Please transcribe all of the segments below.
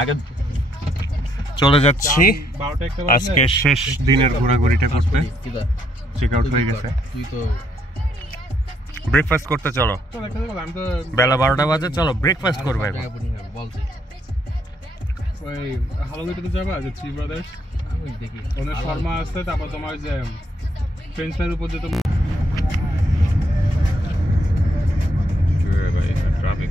আগে চলে যাচ্ছি আজকে শেষ দিনের ঘোরাঘুরিটা করতে। চেক আউট হয়ে গেছে, ব্রেকফাস্ট করতে চলো। বেলা 12টা বাজে, চলো ব্রেকফাস্ট করবে। হালালুটিতে যাবা যে থ্রি ব্রাদার্স, ওখানে শর্মা আছে, তারপর তোমার যে ফ্রেঞ্চ ফ্রাইয়ের উপর যে তোমার ট্রাফিক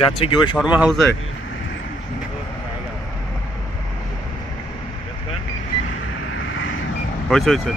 যাচ্ছি কি ওই শর্মা হাউসে। হয়েছে হয়েছে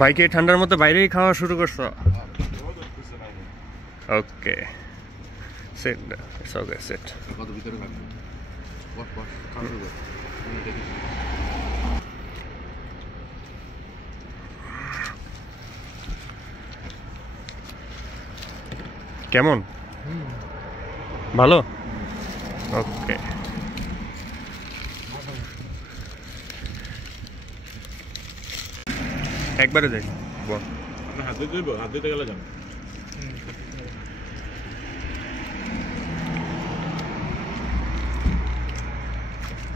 ভাইকে ঠান্ডার মধ্যে বাইরেই খাওয়া শুরু করছো? ওকে, সেট ইটস ওকে, সেট। কেমন? ভালো? ওকে। একবারে যাই, বল। হাতে দিব, হাতে দিতে গেলে যান।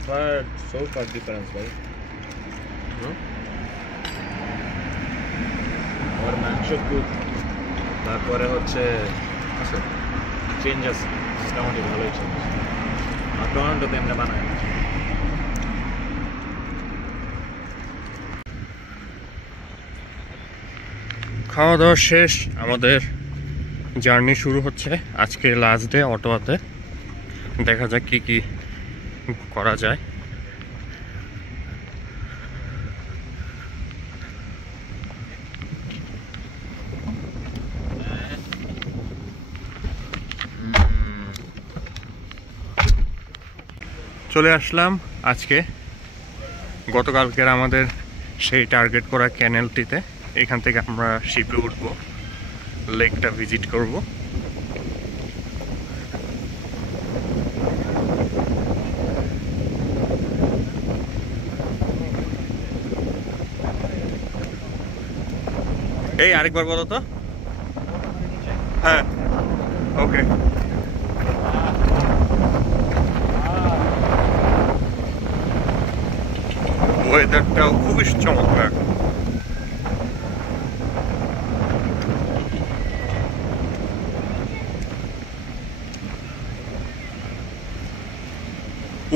But so far difference, right? No? Or মাংস good. তারপরে হচ্ছে আছে চেঞ্জ আছে, মোটামুটি ভালোই চেঞ্জ। আর টমেটোতে এমনি বানায়। খাওয়া দাওয়া শেষ, আমাদের জার্নি শুরু হচ্ছে। আজকে লাস্ট ডে অটোয়াতে, দেখা যাক কি কি করা যায়। চলে আসলাম আজকে গতকালকের আমাদের সেই টার্গেট করা ক্যানেলটিতে। এখান থেকে আমরা শিপে উঠবো, লেকটা ভিজিট করব। এই আরেকবার বলো তো। হ্যাঁ, ওকে। ওয়েদারটাও খুবই চমৎকার।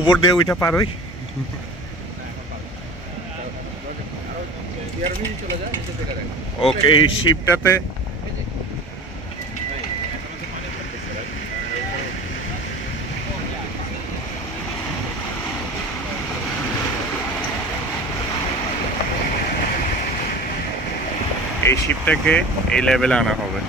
উপর দিয়ে ওইটা পার হই। ওকে, এই শিপটাতে এই শিপটাকে এই লেভেলে আনা হবে।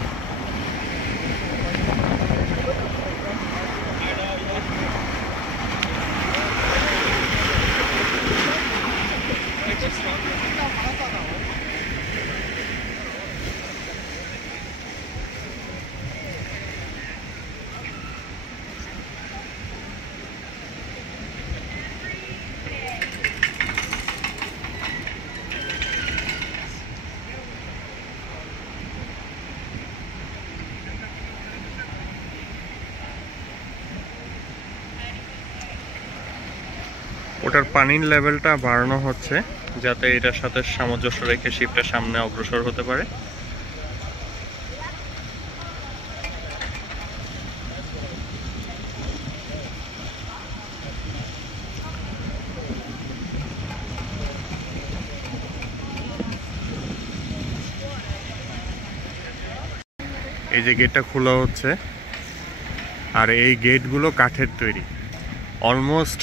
ওটার পানির লেভেলটা বাড়ানো হচ্ছে যাতে এটার সাথে সামঞ্জস্য রেখে শিপটা সামনে অগ্রসর হতে পারে। এই যে গেটটা খোলা হচ্ছে, আর এই গেটগুলো কাঠের তৈরি, অলমোস্ট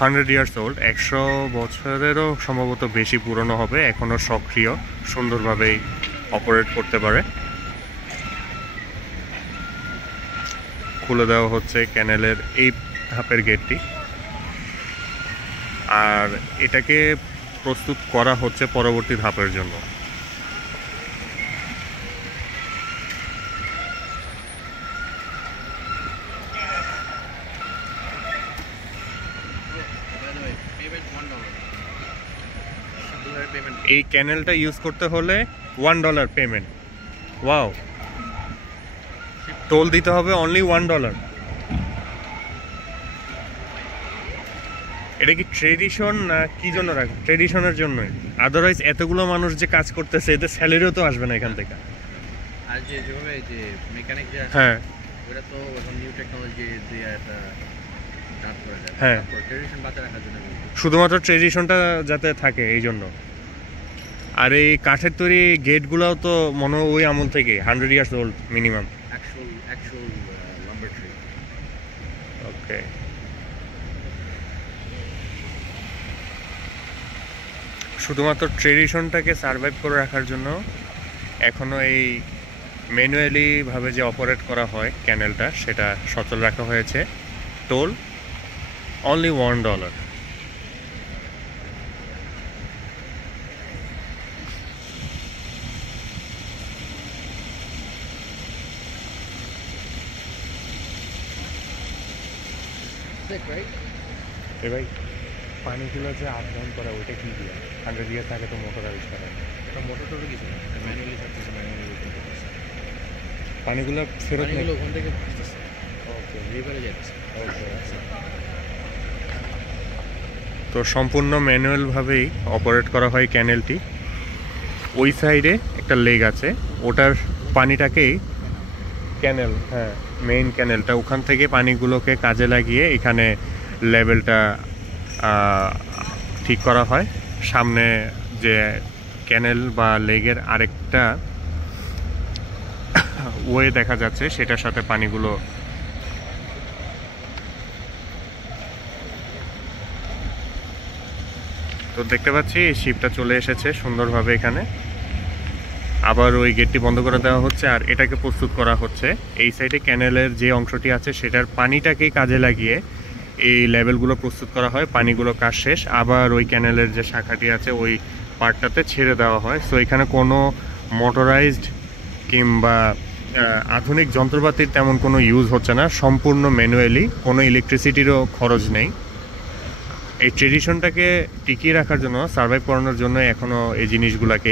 100 ইয়ার্স ওল্ড, 100 বছরেরও সম্ভবত বেশি পুরনো হবে, এখনও সক্রিয়, সুন্দরভাবেই অপারেট করতে পারে। খুলে দেওয়া হচ্ছে ক্যানেলের এই ধাপের গেটটি, আর এটাকে প্রস্তুত করা হচ্ছে পরবর্তী ধাপের জন্য। এই ক্যানেলটা ইউজ করতে হলে $1 পেমেন্ট। ওয়াও, টোল দিতে হবে অনলি $1। এটা কি ট্রেডিশন না কি জন্য রাখবে? ট্রেডিশনের জন্যই, আদারওয়াইজ এতগুলো মানুষ যে কাজ করতেছে এদের স্যালারিও তো আসবে না এখান থেকে। আর যেভাবে যে মেকানিক যে আছে, হ্যাঁ ওটা তো এখন নিউ টেকনোলজি দিয়ে একটা কাজ করে যায়। হ্যাঁ, ট্রেডিশন বাঁচিয়ে রাখার জন্য শুধুমাত্র ট্রেডিশনটা যাতে থাকে এই জন্য। আর এই কাঠের তৈরি গেটগুলোও তো মনে হয় ওই আমল থেকে 100 years old minimum. Actual lumber tree. Okay, শুধুমাত্র ট্রেডিশনটাকে সার্ভাইভ করে রাখার জন্য এখনও এই ম্যানুয়ালি ভাবে যে অপারেট করা হয় ক্যানেলটা, সেটা সচল রাখা হয়েছে। Toll only $1। এ ভাই, পানিগুলো যে আপ ডাউন করা ওইটা কি দিয়ে? 100 ইয়ার্স আগে তো মোটর আবিষ্কার হয়, মোটর টোটর কিছু না, ম্যানুয়ালি থাকতেছে, ম্যানুয়ালি পানিগুলো ফেরত নেই। ওখান থেকে আসতেছে, ওকে রিভারে যাচ্ছে। ওকে, তো সম্পূর্ণ ম্যানুয়ালভাবেই অপারেট করা হয় ক্যানেলটি। ওই সাইডে একটা লেগ আছে, ওটার পানিটাকেই ক্যানেল, হ্যাঁ মেইন ক্যানেলটা, ওখান থেকে পানিগুলোকে কাজে লাগিয়ে এখানে লেভেলটা ঠিক করা হয়। সামনে যে ক্যানেল বা লেগের আরেকটা ওয়ে দেখা যাচ্ছে, সেটার সাথে পানিগুলো তো দেখতে পাচ্ছি এই শিপটা চলে এসেছে সুন্দরভাবে এখানে। আবার ওই গেটটি বন্ধ করে দেওয়া হচ্ছে, আর এটাকে প্রস্তুত করা হচ্ছে। এই সাইডে ক্যানেলের যে অংশটি আছে সেটার পানিটাকেই কাজে লাগিয়ে এই লেভেলগুলো প্রস্তুত করা হয়। পানিগুলো কাজ শেষ, আবার ওই ক্যানেলের যে শাখাটি আছে ওই পার্টটাতে ছেড়ে দেওয়া হয়। সো এখানে কোনো মোটরাইজড কিংবা আধুনিক যন্ত্রপাতির তেমন কোনো ইউজ হচ্ছে না, সম্পূর্ণ ম্যানুয়ালি, কোনো ইলেকট্রিসিটিরও খরচ নেই। এই ট্রেডিশনটাকে টিকিয়ে রাখার জন্য, সার্ভাইভ করানোর জন্য এখনও এই জিনিসগুলোকে,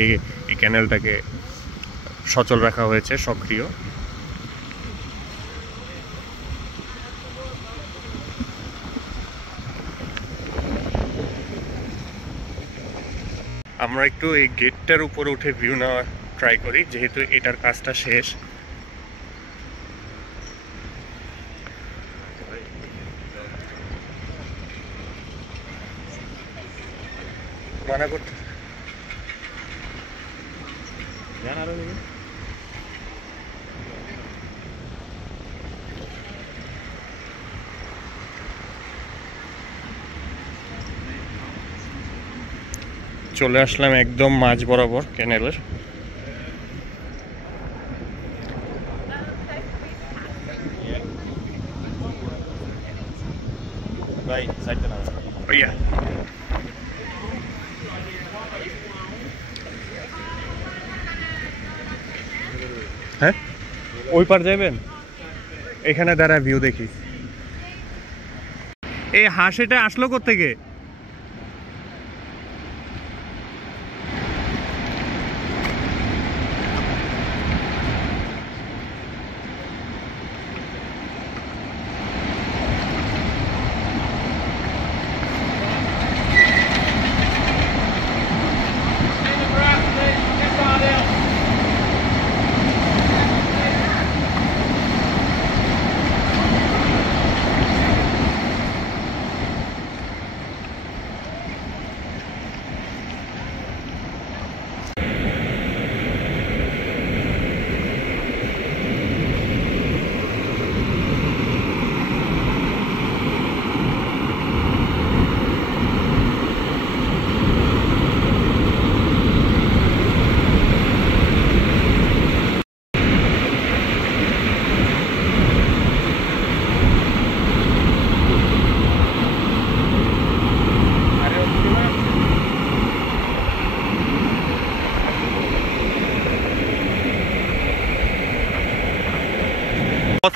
এই ক্যানেলটাকে সচল রাখা হয়েছে, সক্রিয়। আমরা একটু এই গেটটার উপরে উঠে ভিউ নেওয়ার ট্রাই করি, যেহেতু এটার কাজটা শেষ। মানা করতে চলে আসলাম একদম মাঝ বরাবর ক্যানেলের। ভাই সাইডটা না ইয়া হ্যাঁ ওই পার যাবেন এখানে দাঁড়া ভিউ দেখি এই হাঁস এটা আসলো কোত্থেকে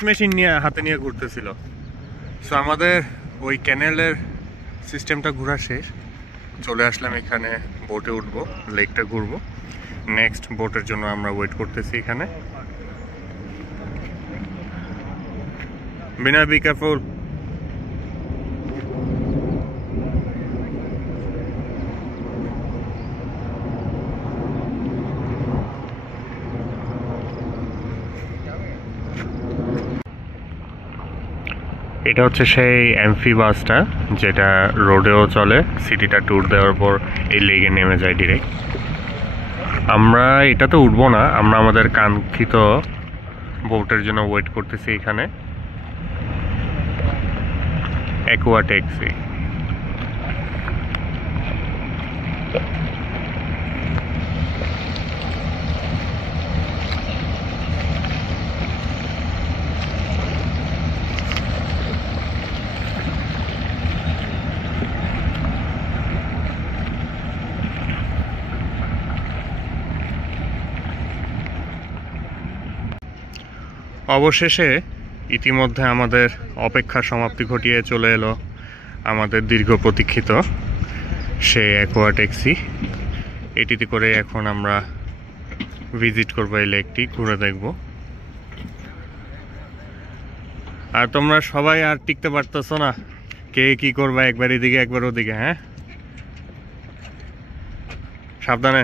মেশিন নিয়ে হাতে নিয়ে ঘুরতেছিল সো আমাদের ওই ক্যানেলের সিস্টেমটা ঘোরা শেষ চলে আসলাম এখানে বোটে উঠবো লেকটা ঘুরবো নেক্সট বোটের জন্য আমরা ওয়েট করতেছি এখানে বিনা বি কেয়ারফুল এটা হচ্ছে সেই এমফি বাসটা যেটা রোডেও চলে সিটিটা ট্যুর দেওয়ার পর এই লেগে নেমে যায় ডিরেক্ট আমরা এটাতে উঠবো না আমরা আমাদের কাঙ্ক্ষিত বোটের জন্য ওয়েট করতেছি এখানে অ্যাকোয়া ট্যাক্সি অবশেষে ইতিমধ্যে আমাদের অপেক্ষা সমাপ্তি ঘটিয়ে চলে এলো আমাদের দীর্ঘ প্রতীক্ষিত সেই অ্যাকোয়া ট্যাক্সি এটিতে করে এখন আমরা ভিজিট করবো এই লেকটি ঘুরে দেখব আর তোমরা সবাই আর টিকতে পারতেছো না কে কি করবা একবার এদিকে একবার ওদিকে হ্যাঁ সাবধানে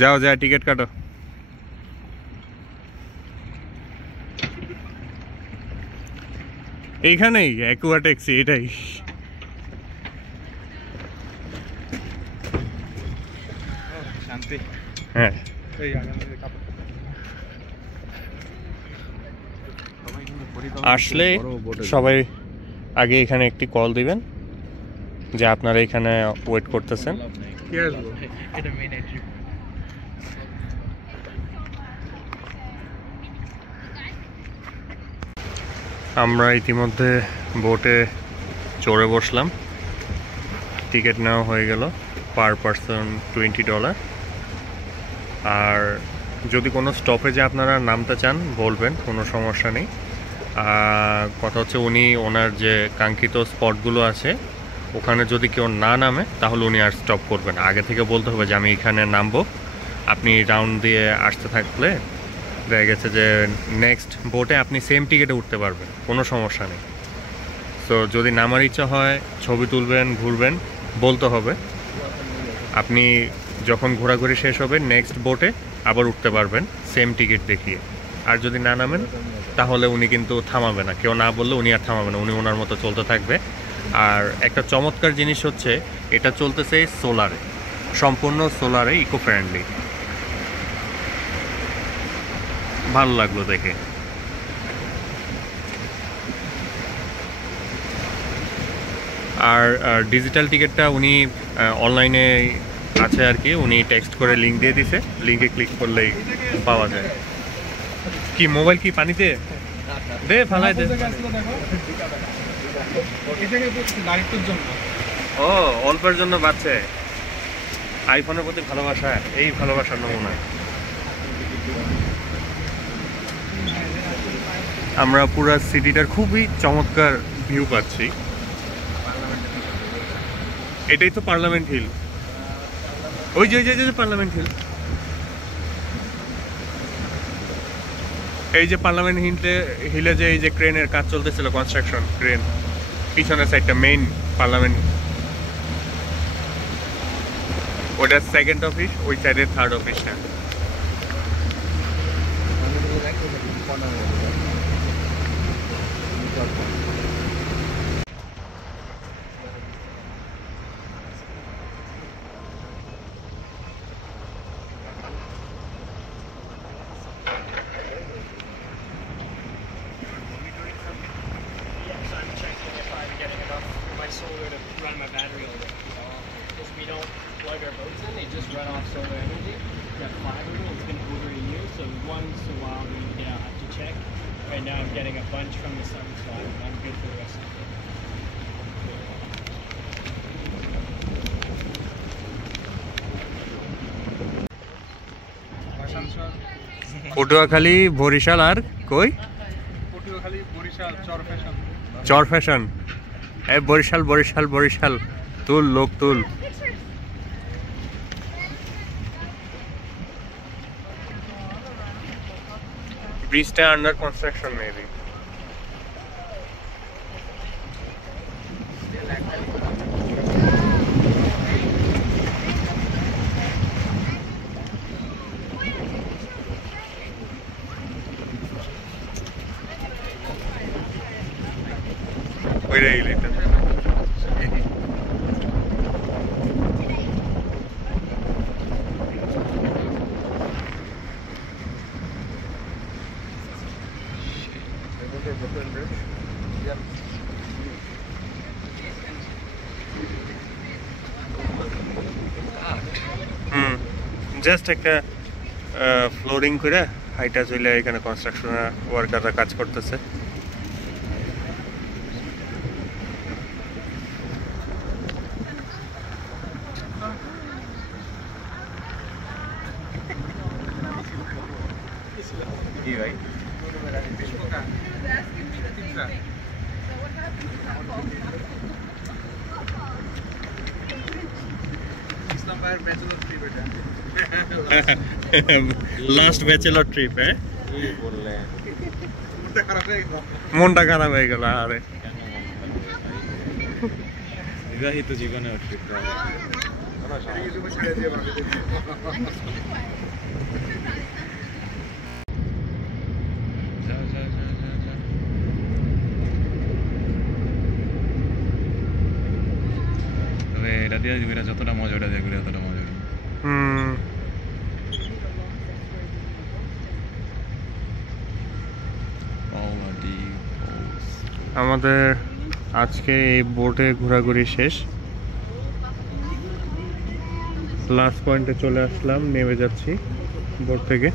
যাও যা টিকিট কাটো এইখানেই অ্যাকোয়া ট্যাক্সি এটাই শান্তি হ্যাঁ আসলে সবাই আগে এখানে একটি কল দিবেন যে আপনারা এখানে ওয়েট করতেছেন আমরা ইতিমধ্যে বোটে চড়ে বসলাম টিকিট নেওয়া হয়ে গেল পার পারসন $20 আর যদি কোনো স্টপেজে আপনারা নামতে চান বলবেন কোনো সমস্যা নেই কথা হচ্ছে উনি ওনার যে কাঙ্ক্ষিত স্পটগুলো আছে ওখানে যদি কেউ না নামে তাহলে উনি আর স্টপ করবেন আগে থেকে বলতে হবে যে আমি এখানে নামবো আপনি রাউন্ড দিয়ে আসতে থাকলে দেখা গেছে যে নেক্সট বোটে আপনি সেম টিকিটে উঠতে পারবেন কোনো সমস্যা নেই তো যদি নামার ইচ্ছা হয় ছবি তুলবেন ঘুরবেন বলতে হবে আপনি যখন ঘোরাঘুরি শেষ হবে নেক্সট বোটে আবার উঠতে পারবেন সেম টিকিট দেখিয়ে আর যদি না নামেন তাহলে উনি কিন্তু থামাবে না কেউ না বললে উনি আর থামাবে না উনি ওনার মতো চলতে থাকবে আর একটা চমৎকার জিনিস হচ্ছে এটা চলতেছে সোলারে সম্পূর্ণ সোলারে ইকো ফ্রেন্ডলি ভালো লাগলো দেখে আর ডিজিটাল টিকিটটা উনি অনলাইনে আছে আর কি উনি টেক্সট করে লিঙ্ক দিয়ে দিছে লিঙ্কে ক্লিক করলেই পাওয়া যায় কি মোবাইল কি পানিতে দে ফালাই দে। দেখো এটাকে লাইটের জন্য। ও অল্পের জন্য বাঁচছে। আইফোনের প্রতি ভালোবাসা, এই ভালোবাসার নমুনা। আমরা পুরো সিটিটার খুবই চমৎকার ভিউ পাচ্ছি। এটাই তো পার্লামেন্ট হিল। ওই যে পার্লামেন্ট হিল, এই যে পার্লামেন্ট হিলে যে এই যে ক্রেনের কাজ চলতেছিল, কনস্ট্রাকশন ক্রেন, পিছনের সাইডটা মেইন পার্লামেন্ট, ওটা সেকেন্ড অফিস, ওই সাইডের থার্ড অফিসটা। solar to run my battery all day. Because we don't plug our boats in, they just run off solar energy. We have 5 of them, it's been over a year, so once in a while we have to check. Right now I'm getting a bunch from the sun, so I'm good for the rest of the day. Patuakhali, Barishal আর কই? পটুয়াখালী, বরিশাল, চর fashion. চর fashion. এই বরিশাল বরিশাল বরিশাল, তুল লোক তুল। ব্রিজটা under construction maybe. ওইটাই এটা। Just একটা flooring করে হাইটা চলে এখানে কনস্ট্রাকশন ওয়ার্কাররা কাজ করতেছে। কি ভাই? লাস্ট ব্যাচেলর ট্রিপ, হ্যাঁ? মনটা খারাপ হয়ে গেল। আরে বিবাহিত জীবনের ট্রিপ। তবে এটা দিয়ে ঘুরে যতটা মজা, ওটা দিয়ে ঘুরে ততটা মজা। আমাদের আজকে এই বোটে ঘোরাঘুরি শেষ। লাস্ট পয়েন্টে চলে আসলাম, নেমে যাচ্ছি বোট থেকে।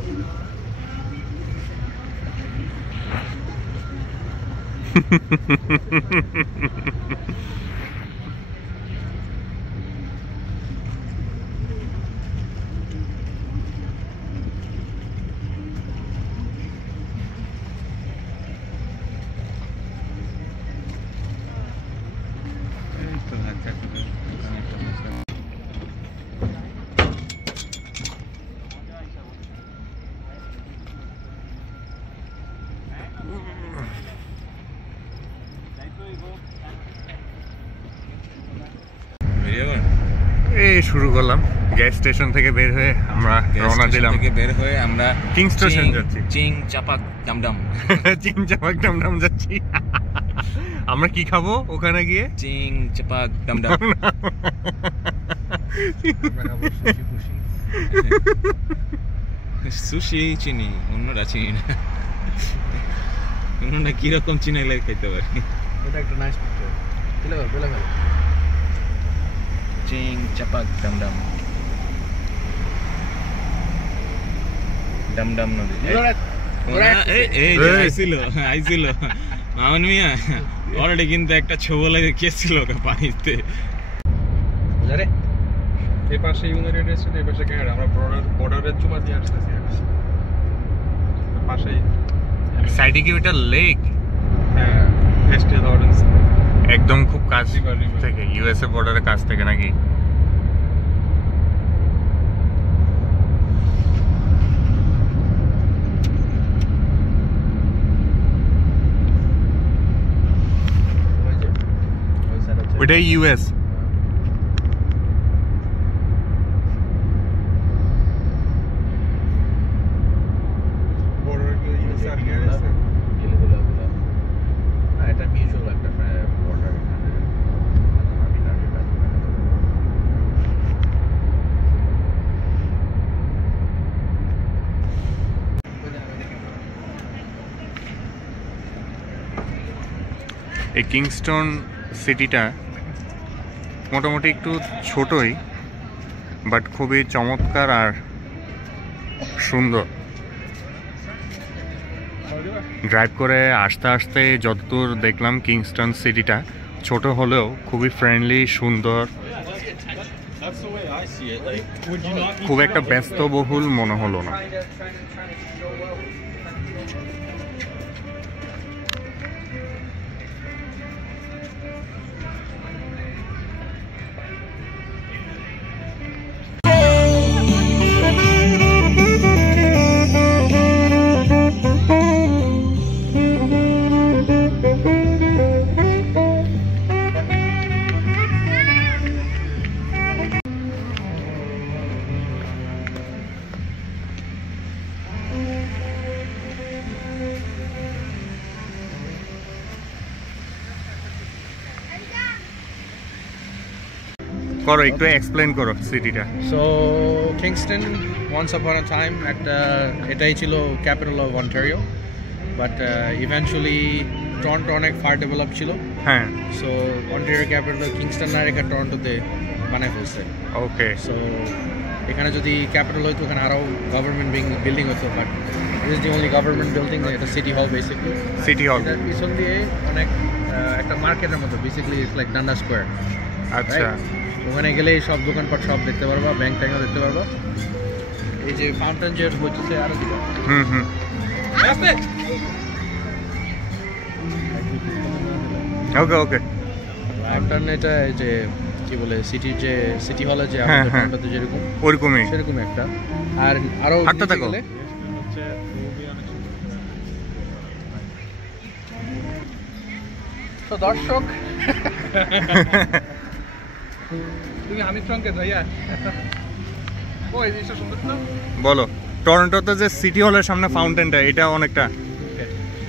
এই শুরু করলাম গ্যাস স্টেশন থেকে বের হয়ে আমরা রওনা দিলাম। বের হয়ে আমরা কিং স্টেশন যাচ্ছি। চিং চাপাক ডামডাম। চিং চাপাক ডামডাম যাচ্ছি। আমরা কি খাবো ওখানে গিয়ে? চিং চাপাক ডামডাম। সুশি চিনি, অন্যরা চিনি না। অন্যরা কিরকম চিনি লাগে খাইতে পারি। এটা একটা নাইস পিকচার। চলে গেল, বলে গেল। চিং চাপাক ডামডাম। ডামডাম নদী। আইছিল মামুন মিয়া অলরেডি কিন্তু একটা ছোবলে গেছিল পানিতে। এই পাশে ইউনাইটেড স্টেট, এই পাশে কানাডা। আমরা বর্ডারের চুমা দিয়ে আসতেছি পাশেই। সাইডে কি ওটা লেক? হ্যাঁ, এস্টে লরেন্স একদম খুব কাছ River. থেকে, ইউএসএ বর্ডারের কাছ থেকে নাকি? ওইটাই ইউএস। বর্ডার ইউএস আর কানাডা। এটা মিউচুয়াল একটা বর্ডার এখানে এই কিংস্টন সিটিটা মোটামুটি একটু ছোটই, বাট খুবই চমৎকার আর সুন্দর। ড্রাইভ করে আসতে আসতে যতদূর দেখলাম কিংস্টন সিটিটা ছোট হলেও খুবই ফ্রেন্ডলি, সুন্দর, খুব একটা ব্যস্তবহুল মনে হলো না। করো, একটু এক্সপ্লেন করো সিটিটা। So Kingston, once upon a time, এটাই ছিল capital of Ontario, but eventually Toronto অনেক ফার ডেভেলপ ছিল। হ্যাঁ, সো অন্টারিও ক্যাপিটাল কিংস্টন না রেখে টরন্টোতে বানায় ফেলছে। ওকে। সো এখানে যদি ক্যাপিটাল হইতো, এখানে আরও গভর্নমেন্ট বিল্ডিং হতো, but it is the only government building. এটা সিটি হল বেসিকলি। সিটি হল। এটার পিছন দিয়ে অনেক একটা মার্কেটের মতো, বেসিকলি ইটস লাইক ডান্ডা স্কোয়ার। আচ্ছা, ওখানে গেলে সব দোকানপাট সব দেখতে পারবা, ব্যাংক ট্যাঙ্কও দেখতে পারবা। এই যে ফাউন্টেন যে হচ্ছে আরো দিকে হুম। ওকে। ফাউন্টেন এটা এই যে কি বলে সিটির যে সিটি হলে যে হ্যাঁ, আমাদের হ্যাঁ। টরন্টোতে যেরকম, ওরকমই। সেরকম একটা। আর আরো হাঁটতে নিচে থাকো। গেলে তো দর্শক তুমি আমির সংকেত ভাইয়া। ও এই জিনিসটা সুন্দর না? বলো, টরন্টোতে যে সিটি হলের সামনে ফাউন্টেনটা, এটা অনেকটা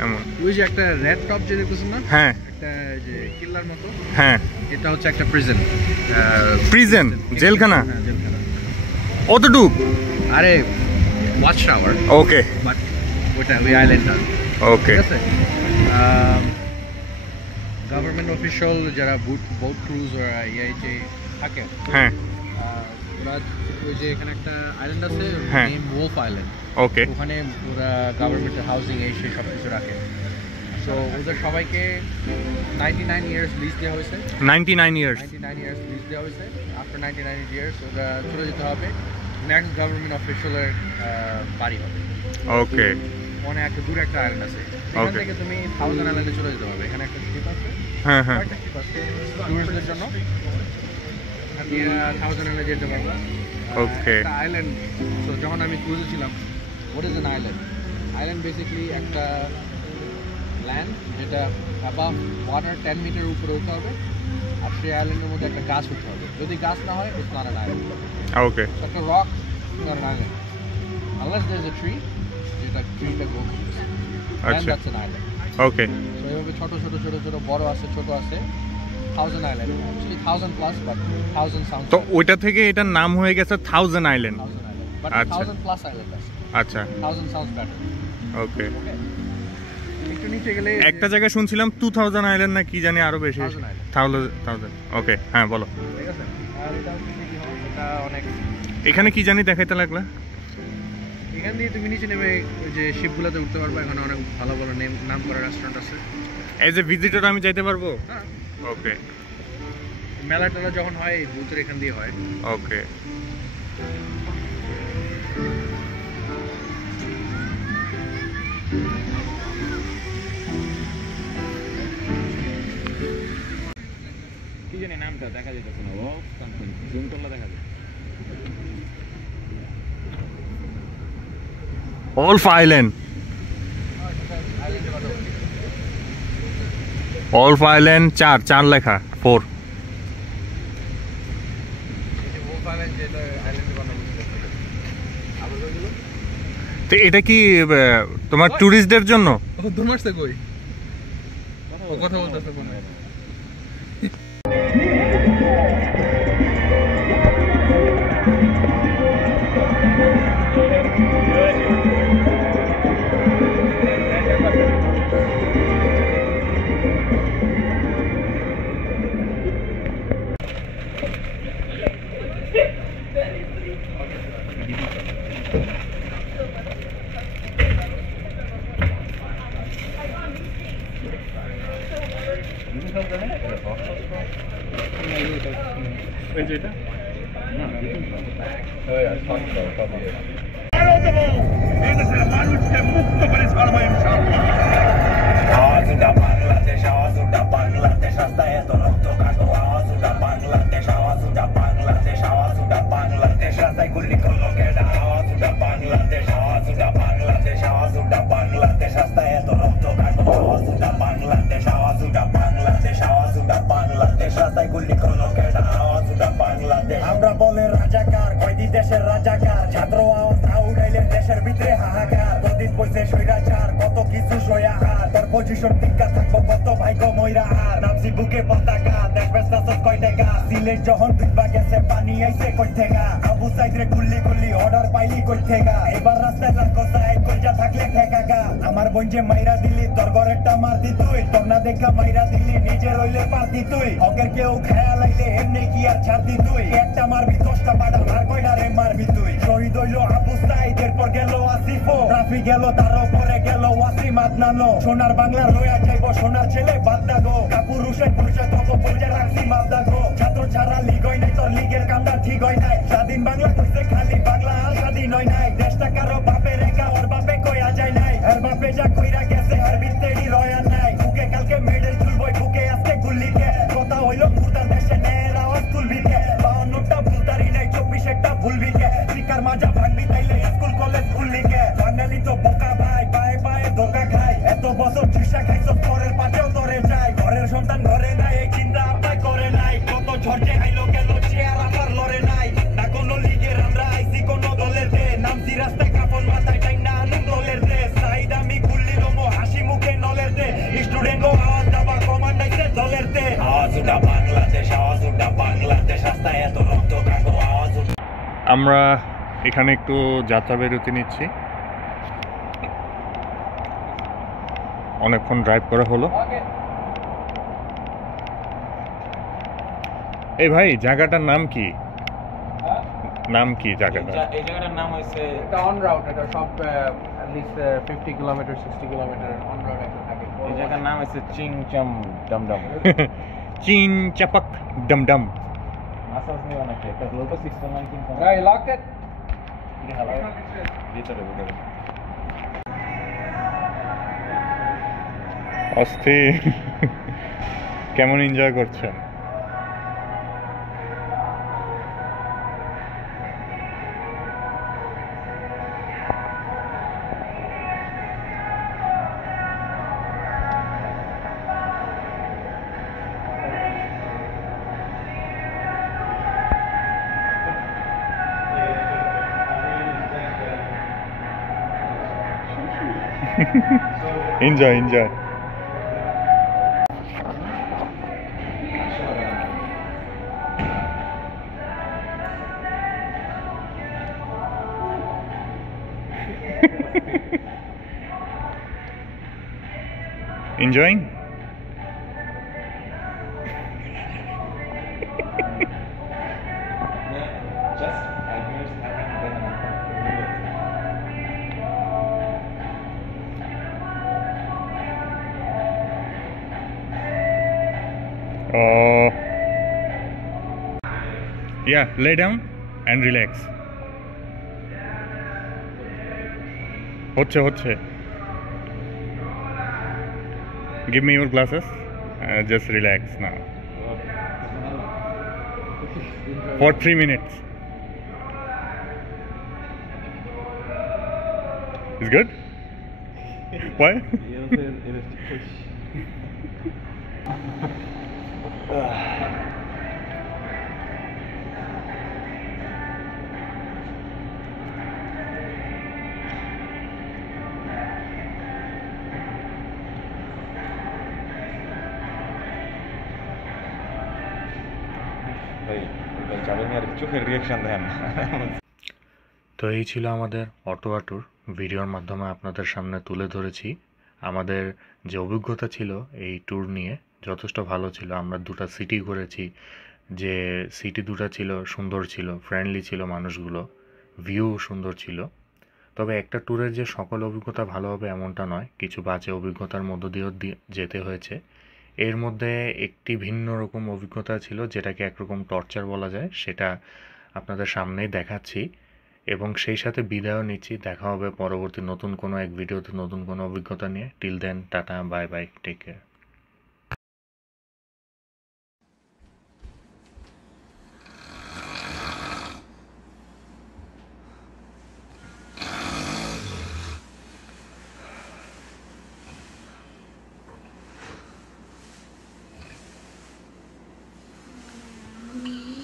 এমন। ওই যে একটা রেড টপ যে দেখতেছেন না, হ্যাঁ একটা যে কিল্লার মতো, হ্যাঁ। এটা হচ্ছে একটা প্রিজন। প্রিজন, জেলখানা। হ্যাঁ, জেলখানা। অতটুক? আরে ওয়াচ টাওয়ার, ওকে বাট ওটা ওই আইল্যান্ডটা। ওকে। ঠিক আছে। গভর্নমেন্ট অফিসিয়াল যারা বোট ক্রুজ ওরা যে থাকে, হ্যাঁ, ওরা ওই যে এখানে একটা আইল্যান্ড আছে, হ্যাঁ। Name wolf island. ওকে। ওখানে ওরা গভর্নমেন্টের হাউজিং এই সেই সব কিছু রাখে। সো ওদের সবাইকে 99 ইয়ার্স লিজ দেওয়া হয়েছে। 99 ইয়ার্স। 99 ইয়ার্স লিজ দেওয়া হয়েছে। আফটার 99 ইয়ার্স ওরা চলে যেতে হবে, নেক্সট গভর্নমেন্ট অফিসিয়ালের বাড়ি হবে। ওকে। অনেক একটা দূরে একটা আইল্যান্ড আছে, সেখান Okay. থেকে তুমি থাউজেন্ড আইল্যান্ডে চলে যেতে পারবে। এখানে একটা শিপ আছে, হ্যাঁ, হ্যাঁ। কয়েকটা শিপ আছে টুরিস্টদের জন্য। আমি থাউজেন্ড আইল্যান্ডে যেতে পারবো। Okay. একটা আইল্যান্ড। তো যখন আমি ক্রুজে ছিলাম, what is an island? Island basically একটা ল্যান্ড যেটা অ্যাবাভ ওয়াটার 10 মিটার উপরে উঠতে হবে, আর সেই আইল্যান্ডের মধ্যে একটা গাছ উঠতে হবে। যদি গাছ না হয়, it's not an island. Okay. একটা rock, not an island, unless there is a tree, যেটা ট্রিটা গ্রো করছে, দেন আচ্ছা, that's an island. Okay. So এইভাবে ছোট ছোট ছোট ছোট বড় আছে, ছোট আছে, 1000 island. Actually 1000 plus, but 1000 sounds তো ওইটা থেকে এটার নাম হয়ে গেছে 1000 আইল্যান্ড। 1000 আইল্যান্ড, বাট আচ্ছা। 1000 প্লাস আইল্যান্ড আছে। আচ্ছা, 1000 সাউন্ডস বেটার। ওকে। ওকে, একটু নিচে গেলে একটা জায়গায় শুনছিলাম 2000 আইল্যান্ড না কি জানি, আরো বেশি। 1000 island। 1000। ওকে, হ্যাঁ বলো। ঠিক আছে। আর এটা হচ্ছে সিটি হল, এটা অনেক, এখানে কি জানি দেখাইতে লাগলা? এখান দিয়ে তুমি নিচে নেমে ওই যে শিপগুলোতে উঠতে পারবে, এখানে অনেক ভালো ভালো নাম করা রেস্টুরেন্ট আছে। এজ এ ভিজিটর আমি যাইতে পারবো? হ্যাঁ, ওকে মেলা টেলা যখন হয় বুথের এখান দিয়ে হয়। ওকে। কি জানি নামটা দেখা যেতেছে না, ও সামথিং জুম করলে দেখা যায়। ওলফ আইল্যান্ড, ওলফ আইল্যান্ড 4 লেখা 4। তো এটা কি তোমার ট্যুরিস্টদের জন্য? দৌড় মারছে কই? ও কথা বলতেছে মনে হয়। আমরা বলে রাজাকার, কয়দি দেশের রাজাকার, ছাত্র উড়াইলে দেশের ভিতরে হাহাকার, গদিত বইছে স্বৈরাচার, কত কিছু সয়াহার, তোর পজিশন টিকা থাকবো কত ভাইগ ময়রা হার, নামছি বুকে পতাকা, দেশ ব্যস্ত কয় টাকা, সিলেট যখন ডুববা গেছে পানি আইছে কই থেকে, আবু সাইদরে গুল্লি গুল্লি অর্ডার পাইলি কই থেকে, এবার রাস্তায় লাখ সাইড কইজা থাকলে ঠেকাগা, আমার বঞ্জে মাইরা দিলি তোর ঘরেরটা মারতি তুই, তোর না দেখা মাইরা দিলি নিজে রইলে পারতি তুই, অগের কেউ খেয়াল আইলে এমনি কি আর ছাড়তি তুই, একটা মারবি 10টা বাড়া আর কয়টা রে মারবি তুই, শহীদ হইলো আবু সাইদ, এরপর গেল আসিফো, রাফি গেল তার উপরে গেল ওয়াসিম আদনানো, সোনার বাংলা লইয়া যাইবো সোনার ছেলে বাদদা গো, কাপুর হুসেন পুরুষে তত বলজা রাখছি মাদা গো, ছাত্র ছাড়া লিগ হয় নাই, তোর লিগের কামটা ঠিক হয় নাই, স্বাধীন বাংলা কইছে খালি বাংলা আর স্বাধীন হয় নাই, দেশটা কারো বাপে রেখা ওর বাপে কইয়া যায় নাই, আর বাপে যা কইরা গেছে আর বিতেড়ি রয়া নাই, বুকে কালকে মেডেল তুলবই, বুকে আজকে গুল্লিকে, কথা হইলো মুর্দার দেশে নের আওয়াজ তুলবি কে, 52টা ভুলতারি নাই 24টা ভুলবি কে, শিকার মাজা ভাঙবি তাইলে স্কুল কলেজ ভুললি কে, বাঙালি তো বোকা ভাই, পায়ে পায়ে ধোকা খায়, এত বছর চিকিৎসা খাইছো পরের পাটেও তরে যায়, ঘরের সন্তান ঘরে নাই এই চিন্তা আপনার করে নাই, কত ঝড়ে আইলো গেল চেয়ার আবার লড়ে নাই, না কোনো লিগের আমরা আইসি কোনো দলের দে, নামছি রাস্তায় কাপড় মাথায় টাই না আনন্দ দলের দে, সাইড আমি গুল্লি রমো হাসি মুখে নলের দে, স্টুডেন্ট গো আওয়াজ দাবা কমান্ডাইছে দলের দে, আওয়াজ উঠা বাংলাদেশ, আওয়াজ উঠা বাংলাদেশ, রাস্তায় এত রক্ত কাকো আওয়াজ উঠা। আমরা এখানে একটু যাত্রা বিরতি নিচ্ছি, অনেকক্ষণ ড্রাইভ করা হলো। এই ভাই জায়গাটার নাম কি? নাম কি জায়গাটা? এই জায়গাটার নাম হইছে এটা অন রাউট, এটা সব at least 50 kilometre 60 kilometre on route একটা থাকে। এই জায়গার নাম হইছে চিংচম ডমডম। চীন চাপাক ডমডম। মাসাজ নিও নাকি একটা লোটো 619 চিংচম। Right, locked it. ভিতরে ভিতরে অস্থির। কেমন এনজয় করছেন? Enjoy, enjoy. Enjoying? just Oh. Yeah, lay down and relax. হচ্ছে Give me your glasses. Just relax now. For 3 minutes. It's good? Why? চোখের রিয়াকশন দেন তো এই ছিল আমাদের অটোয়া ট্যুর। ভিডিওর মাধ্যমে আপনাদের সামনে তুলে ধরেছি আমাদের যে অভিজ্ঞতা ছিল এই ট্যুর নিয়ে। যথেষ্ট ভালো ছিল। আমরা 2টা সিটি ঘুরেছি, যে সিটি 2টা ছিল সুন্দর ছিল, ফ্রেন্ডলি ছিল মানুষগুলো, ভিউ সুন্দর ছিল। তবে একটা ট্যুরের যে সকল অভিজ্ঞতা ভালো হবে এমনটা নয়, কিছু বাজে অভিজ্ঞতার মধ্য দিয়েও যেতে হয়েছে। এর মধ্যে একটি ভিন্ন রকম অভিজ্ঞতা ছিল, যেটাকে একরকম টর্চার বলা যায়, সেটা আপনাদের সামনেই দেখাচ্ছি এবং সেই সাথে বিদায়ও নিচ্ছি। দেখা হবে পরবর্তী নতুন কোনো এক ভিডিওতে নতুন কোনো অভিজ্ঞতা নিয়ে। Till then, tata, bye bye, take care. Me